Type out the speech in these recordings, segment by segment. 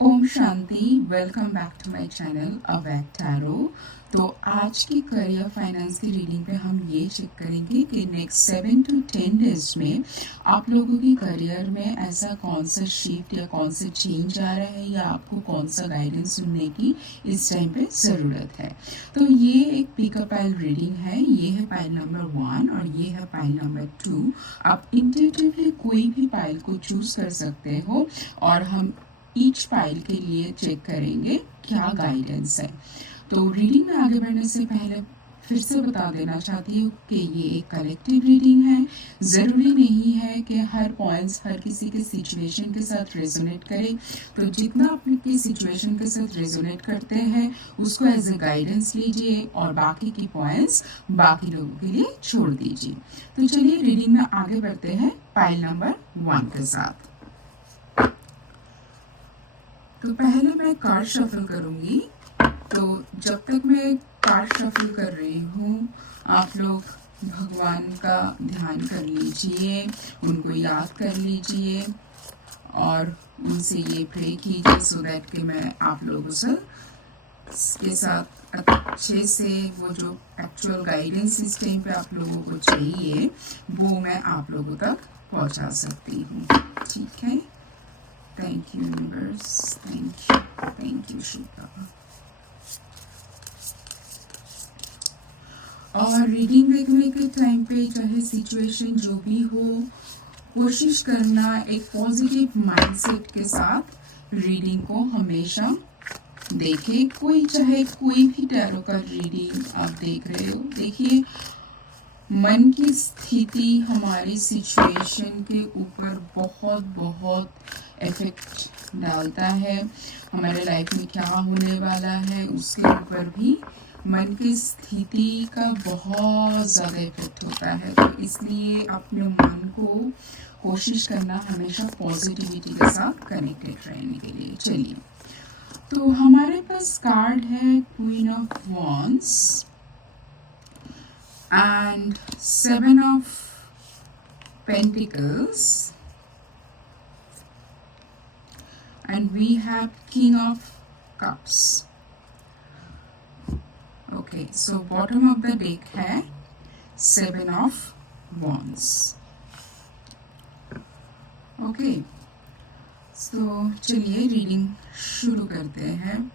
Om Shanti. Welcome back to my channel awake tarot. तो आज की करियर फाइनेंस की रीडिंग पे हम ये चेक करेंगे कि नेक्स्ट 7 to 10 डेज में आप लोगों की करियर में ऐसा कौन सा शिफ्ट या कौन सा चेंज आ रहा है या आपको कौन सा गाइडेंस सुनने की इस टाइम पे ज़रूरत है। तो ये एक पिकअप पाइल रीडिंग है। ये है पाइल नंबर 1 और ये है पाइल नंबर 2। आप इंट्यूटिवली कोई भी पाइल को चूज कर सकते हो और हम ईच पाइल के लिए चेक करेंगे क्या गाइडेंस है। तो रीडिंग में आगे बढ़ने से पहले फिर से बता देना चाहती हूँ कि ये एक कलेक्टिव रीडिंग है। ज़रूरी नहीं है कि हर पॉइंट्स हर किसी के सिचुएशन के साथ रेजोनेट करे। तो जितना अपनी सिचुएशन के साथ रेजोनेट करते हैं उसको एज ए गाइडेंस लीजिए और बाकी की पॉइंट्स बाकी लोगों के लिए छोड़ दीजिए। तो चलिए रीडिंग में आगे बढ़ते हैं पाइल नंबर 1 के साथ। तो पहले मैं कार्ड शफल करूंगी। तो जब तक मैं कार्ड शफल कर रही हूँ आप लोग भगवान का ध्यान कर लीजिए, उनको याद कर लीजिए और उनसे ये प्रे कीजिए सो दैट कि मैं आप लोगों से के साथ अच्छे से वो जो एक्चुअल गाइडेंस इस टाइम पे आप लोगों को चाहिए वो मैं आप लोगों तक पहुंचा सकती हूँ। ठीक है। Thank you, universe. Thank you, Shruta. और रीडिंग देखने के टाइम पे चाहे सिचुएशन जो भी हो, कोशिश करना एक पॉजिटिव माइंडसेट के साथ रीडिंग को हमेशा देखें। चाहे कोई भी टैरो का रीडिंग आप देख रहे हो, देखिए मन की स्थिति हमारी सिचुएशन के ऊपर बहुत बहुत इफेक्ट डालता है। हमारे लाइफ में क्या होने वाला है उसके ऊपर भी मन की स्थिति का बहुत ज़्यादा इफेक्ट होता है। तो इसलिए अपने मन को कोशिश करना हमेशा पॉजिटिविटी के साथ कनेक्टेड रहने के लिए। चलिए, तो हमारे पास कार्ड है queen of wands and 7 of Pentacles and we have King of Cups. Okay, so bottom of the deck है 7 of Wands. Okay, so चलिए रीडिंग शुरू करते हैं।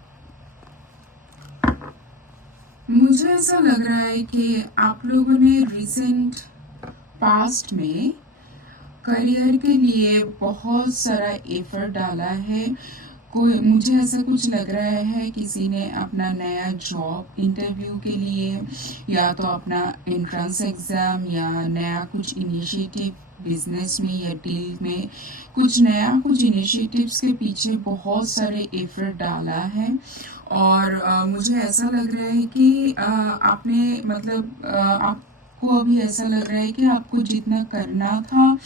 मुझे ऐसा लग रहा है कि आप लोगों ने रिसेंट पास्ट में करियर के लिए बहुत सारा एफर्ट डाला है। मुझे ऐसा कुछ लग रहा है किसी ने अपना नया जॉब इंटरव्यू के लिए या तो अपना एंट्रेंस एग्ज़ाम या नया कुछ इनिशिएटिव बिजनेस में या डील में कुछ इनिशिएटिव्स के पीछे बहुत सारे एफर्ट डाला है। और मुझे ऐसा लग रहा है कि आपने आपको अभी ऐसा लग रहा है कि आपको जितना करना था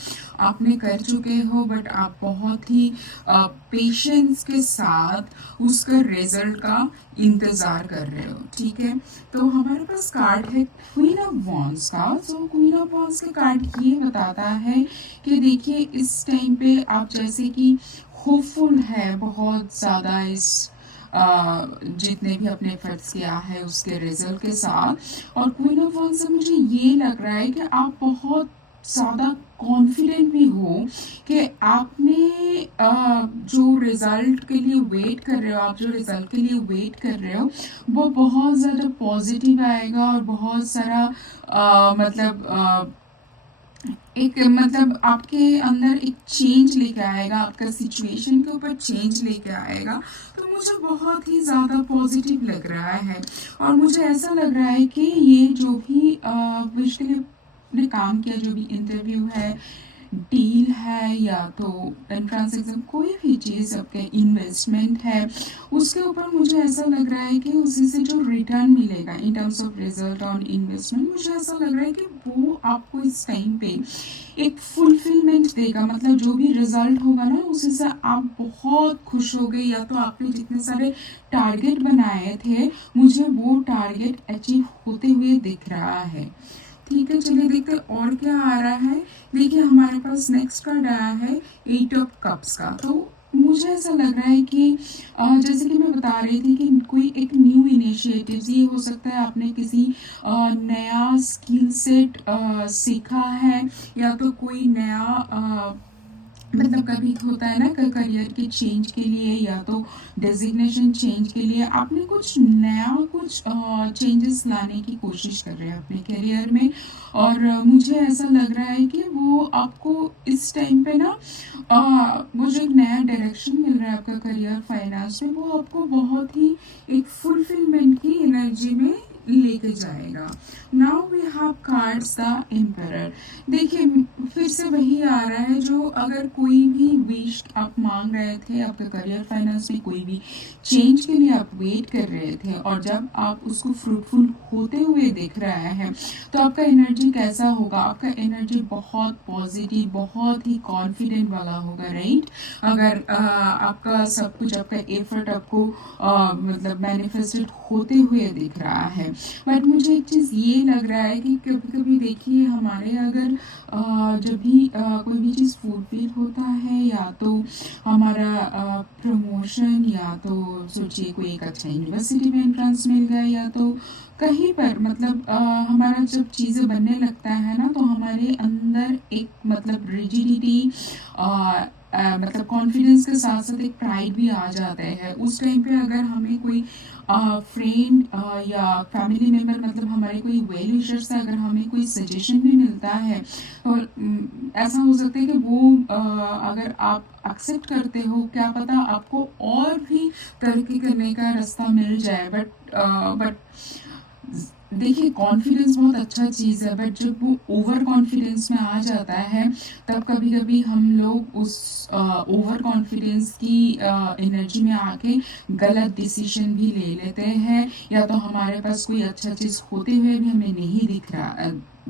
आपने कर चुके हो, बट आप बहुत ही पेशेंस के साथ उसका रिजल्ट का इंतज़ार कर रहे हो। ठीक है, तो हमारे पास कार्ड है क्वीन ऑफ वॉन्ड्स का। तो क्वीन ऑफ वॉन्ड्स का कार्ड ये बताता है कि देखिए इस टाइम पे आप जैसे कि होपफुल है बहुत ज़्यादा इस जितने भी अपने एफर्ट्स किया है उसके रिजल्ट के साथ। और क्वीन ऑफ वॉन्ड्स से मुझे ये लग रहा है कि आप बहुत ज़्यादा कॉन्फिडेंट भी हो कि आपने जो रिज़ल्ट के लिए वेट कर रहे हो, आप जो रिज़ल्ट के लिए वेट कर रहे हो वो बहुत ज़्यादा पॉजिटिव आएगा और बहुत सारा आपके अंदर एक चेंज लेके आएगा, आपका सिचुएशन के ऊपर चेंज लेके आएगा। तो मुझे बहुत ही ज़्यादा पॉजिटिव लग रहा है और मुझे ऐसा लग रहा है कि ये जो भी विश के लिए ने काम किया, जो भी इंटरव्यू है, डील है या तो एंट्रेंस एग्जाम, कोई भी चीज़ आपके इन्वेस्टमेंट है उसके ऊपर मुझे ऐसा लग रहा है कि उसी से जो रिटर्न मिलेगा in terms of result on investment, मुझे ऐसा लग रहा है कि वो आपको इस टाइम पे एक फुलफिलमेंट देगा। मतलब जो भी रिजल्ट होगा ना उसी से आप बहुत खुश हो गए, या तो आपने जितने सारे टारगेट बनाए थे मुझे वो टारगेट अचीव होते हुए दिख रहा है। ठीक है, चलिए देखते हैं और क्या आ रहा है। देखिए हमारे पास नेक्स्ट कार्ड आया है 8 ऑफ कप्स का। तो मुझे ऐसा लग रहा है कि जैसे कि मैं बता रही थी कि कोई एक न्यू इनिशिएटिव्स, ये हो सकता है आपने किसी नया स्किल सेट सीखा है, या तो कोई नया मतलब कभी होता है ना करियर के चेंज के लिए या तो डेजिग्नेशन चेंज के लिए आपने कुछ नया कुछ चेंजेस लाने की कोशिश कर रहे हैं अपने करियर में। और मुझे ऐसा लग रहा है कि वो आपको इस टाइम पे ना वो जो एक नया डायरेक्शन मिल रहा है आपका करियर फाइनेंस में, वो आपको बहुत ही एक फुलफिलमेंट की एनर्जी में लेके जाएगा। Now we have cards the emperor. देखिए फिर से वही आ रहा है, जो अगर कोई भी विश आप मांग रहे थे आपके करियर फाइनेंस में, कोई भी चेंज के लिए आप वेट कर रहे थे, और जब आप उसको फ्रूटफुल होते हुए देख रहे हैं तो आपका एनर्जी कैसा होगा? आपका एनर्जी बहुत पॉजिटिव, बहुत ही कॉन्फिडेंट वाला होगा, राइट? अगर आपका सब कुछ, आपका एफर्ट आपको मतलब मैनिफेस्टेड होते हुए दिख रहा है। बट मुझे एक चीज़ ये लग रहा है कि कभी कभी देखिए हमारे अगर जब भी कोई भी चीज़ फुलफिल होता है, या तो हमारा प्रमोशन, या तो सोचिए कोई एक अच्छा यूनिवर्सिटी में एंट्रेंस मिल गया, या तो कहीं पर मतलब हमारा जब चीज़ें बनने लगता है ना, तो हमारे अंदर एक मतलब रिजिडिटी, मतलब कॉन्फिडेंस के साथ साथ एक प्राइड भी आ जाता है। उस टाइम पे अगर हमें कोई फ्रेंड या फैमिली मेम्बर, मतलब हमारे कोई वेल विशर से अगर हमें कोई सजेशन भी मिलता है, और ऐसा हो सकता है कि वो अगर आप एक्सेप्ट करते हो, क्या पता आपको और भी तरक्की करने का रास्ता मिल जाए। बट देखिए कॉन्फिडेंस बहुत अच्छा चीज़ है, बट जब वो ओवर कॉन्फिडेंस में आ जाता है, तब कभी कभी हम लोग उस ओवर कॉन्फिडेंस की एनर्जी में आके गलत डिसीजन भी ले लेते हैं, या तो हमारे पास कोई अच्छा चीज़ होते हुए भी हमें नहीं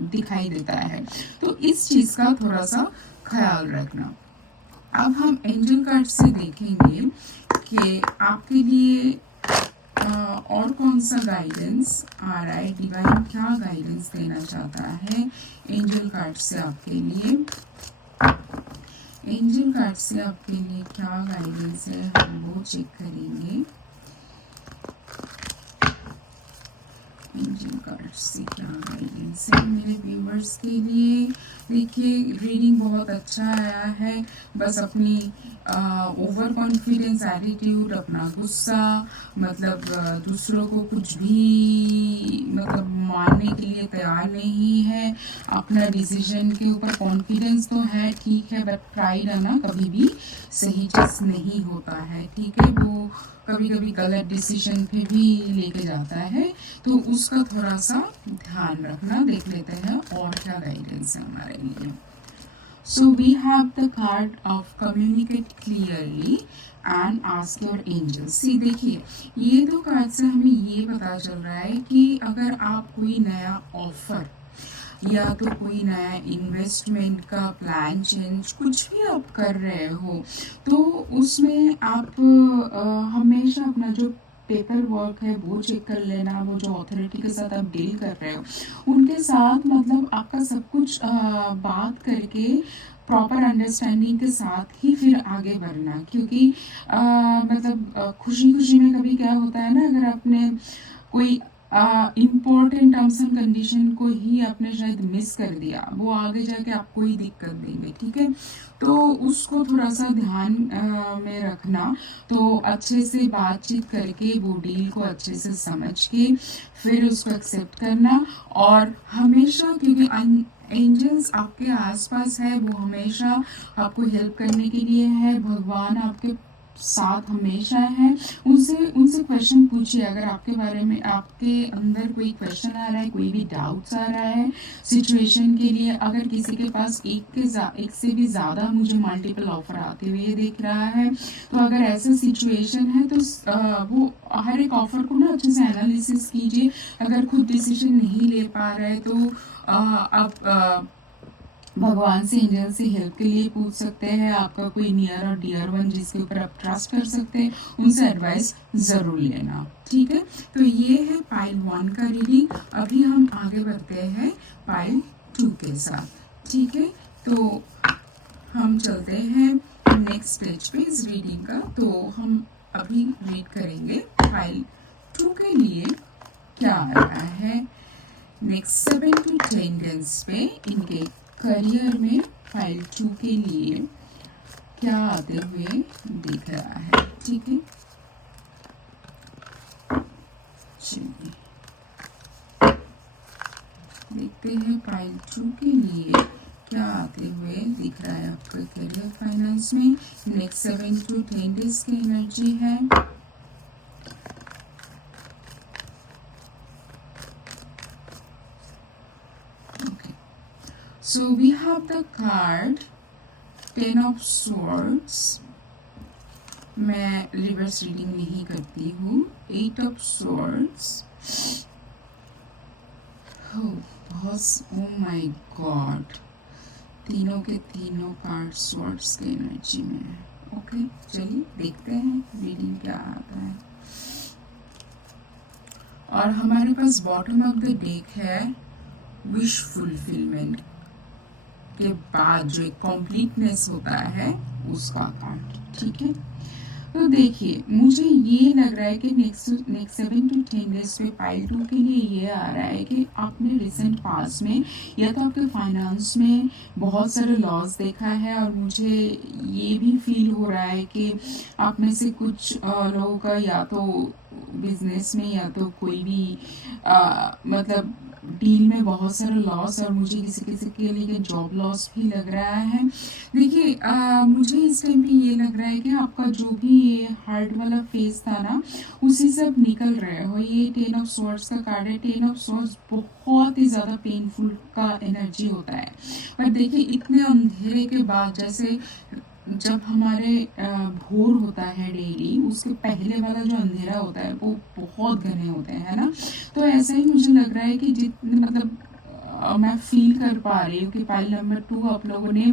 दिखाई देता है। तो इस चीज़ का थोड़ा सा ख्याल रखना। अब हम एंजल कार्ड से देखेंगे कि आपके लिए और कौन सा गाइडेंस आ रहा है, डिवाइन क्या गाइडेंस देना चाहता है एंजल कार्ड से आपके लिए। एंजल कार्ड से आपके लिए क्या गाइडेंस है, हम वो चेक करेंगे। एंजल कार्ड से क्या गाइडेंस है मेरे व्यूवर्स के लिए। देखिए रीडिंग बहुत अच्छा आया है, बस अपनी ओवर कॉन्फिडेंस एटीट्यूड, अपना गुस्सा, मतलब दूसरों को कुछ भी मतलब मानने के लिए तैयार नहीं है, अपना डिसीजन के ऊपर कॉन्फिडेंस तो है ठीक है, बट प्राइड आना कभी भी सही चीज़ नहीं होता है, ठीक है? वो कभी कभी गलत डिसीजन पे भी लेके जाता है, तो उसका थोड़ा सा ध्यान रखना। देख लेते हैं और क्या गाइडेंस है हमारे लिए। So we have the card of communicate clearly and ask your angels. See देखिए ये दो कार्ड से हमें ये पता चल रहा है कि अगर आप कोई नया ऑफर या तो कोई नया इन्वेस्टमेंट का प्लान चेंज कुछ भी आप कर रहे हो, तो उसमें आप हमेशा अपना जो पेपर वर्क है वो चेक कर लेना। वो जो अथॉरिटी के साथ आप डील कर रहे हो उनके साथ मतलब आपका सब कुछ बात करके प्रॉपर अंडरस्टैंडिंग के साथ ही फिर आगे बढ़ना, क्योंकि मतलब खुशी खुशी में कभी क्या होता है ना, अगर आपने कोई इम्पोर्टेंट टर्म्स एंड कंडीशन को ही आपने शायद मिस कर दिया, वो आगे जाके आपको ही दिक्कत देंगे, ठीक है? तो उसको थोड़ा सा ध्यान में रखना। तो अच्छे से बातचीत करके वो डील को अच्छे से समझ के फिर उसको एक्सेप्ट करना। और हमेशा, क्योंकि एंजल्स आपके आसपास है, वो हमेशा आपको हेल्प करने के लिए है, भगवान आपके साथ हमेशा है। उनसे उनसे क्वेश्चन पूछिए, अगर आपके बारे में आपके अंदर कोई क्वेश्चन आ रहा है, कोई भी डाउट्स आ रहा है सिचुएशन के लिए। अगर किसी के पास एक से भी ज़्यादा मुझे मल्टीपल ऑफर आते हुए देख रहा है, तो अगर ऐसा सिचुएशन है तो वो हर एक ऑफर को ना अच्छे से एनालिसिस कीजिए। अगर खुद डिसीजन नहीं ले पा रहे तो आप भगवान से, एंजल से हेल्प के लिए पूछ सकते हैं। आपका कोई नियर और डियर वन जिसके ऊपर आप ट्रस्ट कर सकते हैं, उनसे एडवाइस ज़रूर लेना, ठीक है? तो ये है पाइल 1 का रीडिंग। अभी हम आगे बढ़ते हैं पाइल 2 के साथ, ठीक है? तो हम चलते हैं नेक्स्ट स्टेज पे इस रीडिंग का। तो हम अभी रीड करेंगे फाइल 2 के लिए क्या आ रहा है नेक्स्ट 7 to 10 डेज पे इनके करियर में फाइल 2 के लिए क्या आते हुए दिख रहा है। ठीक है, चलिए देखते हैं फाइल 2 के लिए क्या आते हुए दिख रहा है आपका करियर फाइनेंस में। नेक्स्ट 7 to 10 डेज की एनर्जी है। Okay, so we have the card 10 of swords। मैं रिवर्स रीडिंग नहीं करती हूँ। 8 of swords। Oh my god, तीनों के तीनों कार्ड स्वॉर्ड्स के एनर्जी में है। ओके, चलिए देखते हैं रीडिंग क्या आता है। और हमारे पास बॉटम ऑफ द डेक है विश फुलफिलमेंट के बाद जो एक कॉम्प्लीटनेस होता है उसका कार्ड। ठीक है, तो देखिए मुझे ये लग रहा है कि नेक्स्ट 7 to 10 डेज पे फाइल 2 के लिए ये आ रहा है कि आपने रिसेंट पास में या तो आपके फाइनेंस में बहुत सारे लॉस देखा है, और मुझे ये भी फील हो रहा है कि आप में से कुछ लोगों का या तो बिजनेस में या तो कोई भी मतलब डील में बहुत सारे लॉस, और मुझे किसी किसी के लिए जॉब लॉस भी लग रहा है। देखिए मुझे इस टाइम पे ये लग रहा है कि आपका जो भी ये हार्ड वाला फेस था ना उसी से अब निकल रहे हो। ये 10 of swords का कार्ड है। 10 of swords बहुत ही ज़्यादा पेनफुल का एनर्जी होता है, पर देखिए इतने अंधेरे के बाद, जैसे जब हमारे भोर होता है डेली, उसके पहले वाला जो अंधेरा होता है वो बहुत घने होते हैं, है ना। तो ऐसा ही मुझे लग रहा है कि जितने मतलब मैं फील कर पा रही हूँ कि फाइल नंबर 2 आप लोगों ने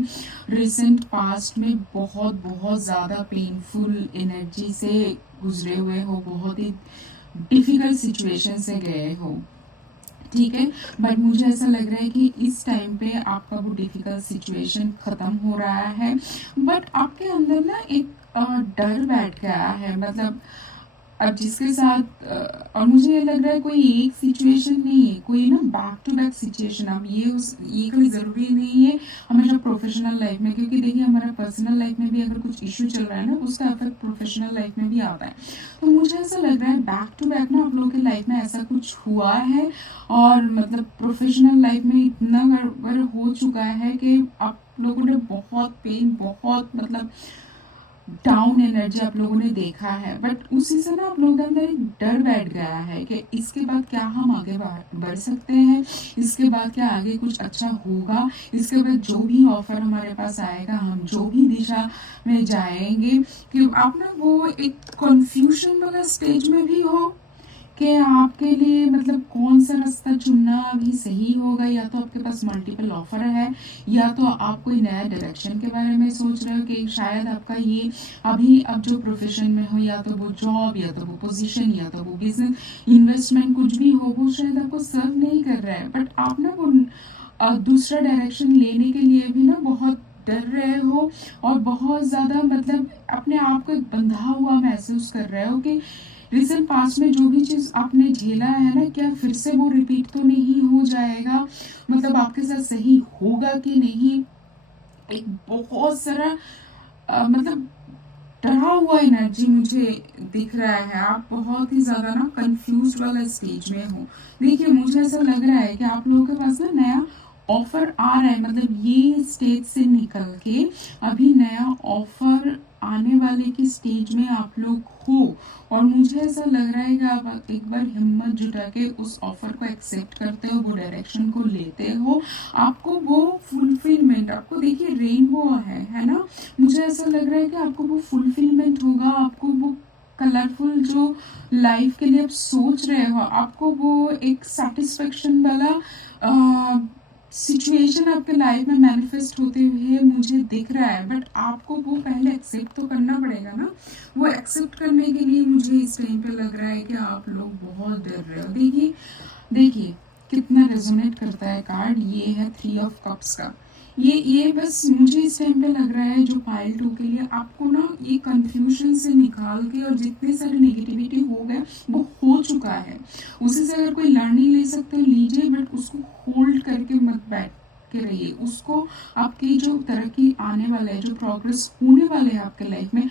रिसेंट पास्ट में बहुत बहुत ज़्यादा पेनफुल एनर्जी से गुजरे हुए हो, बहुत ही डिफ़िकल्ट सिचुएशन से गए हो। ठीक है, बट मुझे ऐसा लग रहा है कि इस टाइम पे आपका वो डिफिकल्ट सिचुएशन खत्म हो रहा है, बट आपके अंदर ना एक डर बैठ गया है। मतलब अब जिसके साथ और मुझे ये लग रहा है कोई एक सिचुएशन नहीं है, कोई ना बैक टू बैक सिचुएशन। अब ये कोई ज़रूरी नहीं है हमेशा प्रोफेशनल लाइफ में, क्योंकि देखिए हमारा पर्सनल लाइफ में भी अगर कुछ इश्यू चल रहा है ना उसका इफेक्ट प्रोफेशनल लाइफ में भी आता है। तो मुझे ऐसा लग रहा है बैक टू बैक ना आप लोगों की लाइफ में ऐसा कुछ हुआ है, और मतलब प्रोफेशनल लाइफ में इतना गड़बड़ हो चुका है कि आप लोगों ने बहुत पेन, बहुत मतलब डाउन एनर्जी आप लोगों ने देखा है। बट उसी से ना आप लोगों के अंदर एक डर बैठ गया है कि इसके बाद क्या हम आगे बढ़ सकते हैं, इसके बाद क्या आगे कुछ अच्छा होगा, इसके बाद जो भी ऑफर हमारे पास आएगा, हम जो भी दिशा में जाएंगे, कि आप ना वो एक कंफ्यूजन वाला स्टेज में भी हो कि आपके लिए मतलब कौन सा रास्ता चुनना अभी सही होगा। या तो आपके पास मल्टीपल ऑफर है, या तो आप कोई नया डायरेक्शन के बारे में सोच रहे हो कि शायद आपका ये अभी अब जो प्रोफेशन में हो, या तो वो जॉब, या तो वो पोजीशन, या तो वो बिजनेस, इन्वेस्टमेंट, कुछ भी हो, वो शायद आपको सर्व नहीं कर रहा है। बट आप ना वो दूसरा डायरेक्शन लेने के लिए भी ना बहुत डर रहे हो, और बहुत ज़्यादा मतलब अपने आप को एक बंधा हुआ महसूस कर रहे हो कि रिसेंट पास्ट में जो भी चीज़ आपने झेला है ना, क्या फिर से वो रिपीट तो नहीं हो जाएगा, मतलब आपके साथ सही होगा कि नहीं। एक बहुत सारा मतलब डरा हुआ एनर्जी मुझे दिख रहा है। आप बहुत ही ज़्यादा ना कंफ्यूज वाला स्टेज में हो। देखिए मुझे ऐसा लग रहा है कि आप लोगों के पास ना नया ऑफर आ रहा है, मतलब ये स्टेज से निकल के अभी नया ऑफर आने वाले की स्टेज में आप लोग हो। और मुझे ऐसा लग रहा है कि आप एक बार हिम्मत जुटा के उस ऑफर को एक्सेप्ट करते हो, वो डायरेक्शन को लेते हो, आपको वो फुलफिलमेंट, आपको देखिए रेनबो है ना। मुझे ऐसा लग रहा है कि आपको वो फुलफिलमेंट होगा, आपको वो कलरफुल जो लाइफ के लिए आप सोच रहे हो, आपको वो एक सेटिस्फेक्शन वाला सिचुएशन आपके लाइफ में मैनिफेस्ट होते हुए मुझे दिख रहा है। बट आपको वो पहले एक्सेप्ट तो करना पड़ेगा ना। वो एक्सेप्ट करने के लिए मुझे इस टाइम पे लग रहा है कि आप लोग बहुत डर रहे हो। देखिए कितना रेजोनेट करता है कार्ड। ये है 3 of Cups का। ये बस मुझे इस टाइम पे लग रहा है जो पाइल 2 के लिए आपको ना ये कंफ्यूजन से निकाल के, और जितने सारे नेगेटिविटी हो गए वो हो चुका है, उसी से अगर कोई लर्निंग ले सकते हो लीजिए, बट उसको होल्ड करके मत बैठ के रहिए। उसको आपकी जो तरक्की आने वाला है, जो प्रोग्रेस होने वाले है आपके लाइफ में,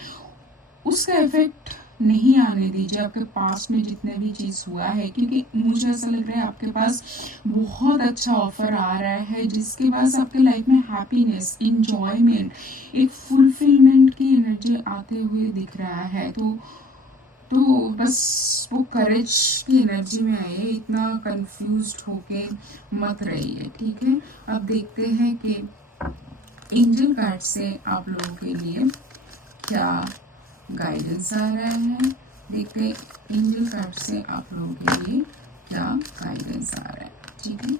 उसका इफेक्ट नहीं आने दीजिए आपके पास में जितने भी चीज़ हुआ है, क्योंकि मुझे ऐसा लग रहा है आपके पास बहुत अच्छा ऑफर आ रहा है जिसके पास आपके लाइफ में हैप्पीनेस, इंजॉयमेंट, एक फुलफिलमेंट की एनर्जी आते हुए दिख रहा है। तो बस वो करेज की एनर्जी में आइए, इतना कंफ्यूज्ड होके मत रहिए, ठीक है। अब देखते हैं कि एंजल कार्ड से आप लोगों के लिए क्या गाइडेंस आ रहा है। देखते हैं एंजल कार्ड से आप लोगों के लिए क्या गाइडेंस आ रहा है, ठीक है।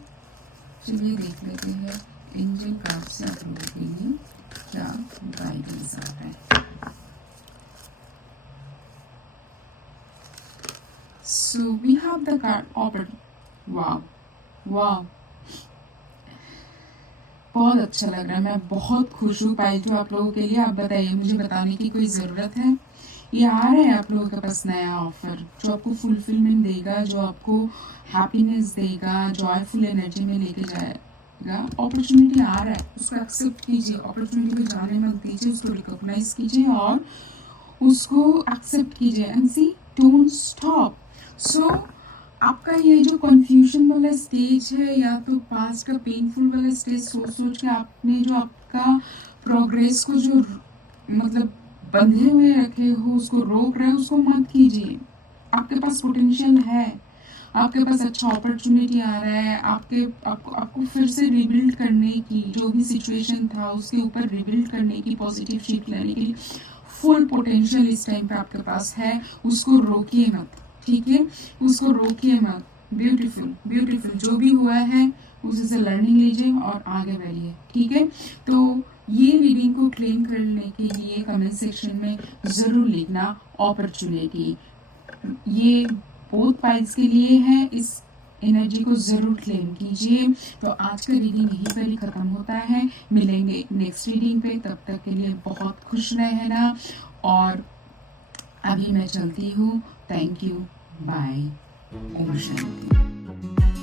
चलिए देख लेते हैं एंजल कार्ड से आप लोगों के लिए क्या गाइडेंस आ रहा है। So we have the card opportunity. Wow, wow. बहुत अच्छा लग रहा है, मैं बहुत खुश हूँ पाई जो आप लोगों के लिए। आप बताइए, मुझे बताने की कोई ज़रूरत है? ये आ रहा है आप लोगों के पास नया ऑफर जो आपको फुलफिलमेंट देगा, जो आपको हैप्पीनेस देगा, जॉयफुल एनर्जी में लेके जाएगा। अपॉर्चुनिटी आ रहा है, उसको एक्सेप्ट कीजिए, अपॉर्चुनिटी पे जाने मत दीजिए, उसको रिकॉग्नाइज कीजिए और उसको एक्सेप्ट कीजिए एंड सी डोंट स्टॉप। सो आपका ये जो कन्फ्यूजन वाला स्टेज है, या तो पास्ट का पेनफुल वाला स्टेज सोच सोच के आपने जो आपका प्रोग्रेस को जो मतलब बंधे हुए रखे हो, उसको रोक रहे हो, उसको मत कीजिए। आपके पास पोटेंशियल है, आपके पास अच्छा अपॉर्चुनिटी आ रहा है, आपको फिर से रिबिल्ड करने की, जो भी सिचुएशन था उसके ऊपर रिबिल्ड करने की, पॉजिटिव शिफ्ट लाने के लिए फुल पोटेंशियल इस टाइम पे आपके पास है। उसको रोकिए मत, ठीक है, उसको रोकिए मत। ब्यूटीफुल ब्यूटीफुल, जो भी हुआ है उसी से लर्निंग लीजिए और आगे बढ़िए, ठीक है। तो ये रीडिंग को क्लेम करने के लिए कमेंट सेक्शन में ज़रूर लिखना अपॉर्चुनिटी। ये बोथ पाइल्स के लिए है, इस एनर्जी को ज़रूर क्लेम कीजिए। तो आज का रीडिंग यहीं पर ही ख़त्म होता है, मिलेंगे नेक्स्ट रीडिंग पे, तब तक के लिए बहुत खुश रहना। और अभी मैं चलती हूँ, thank you, bye, Om Shanti.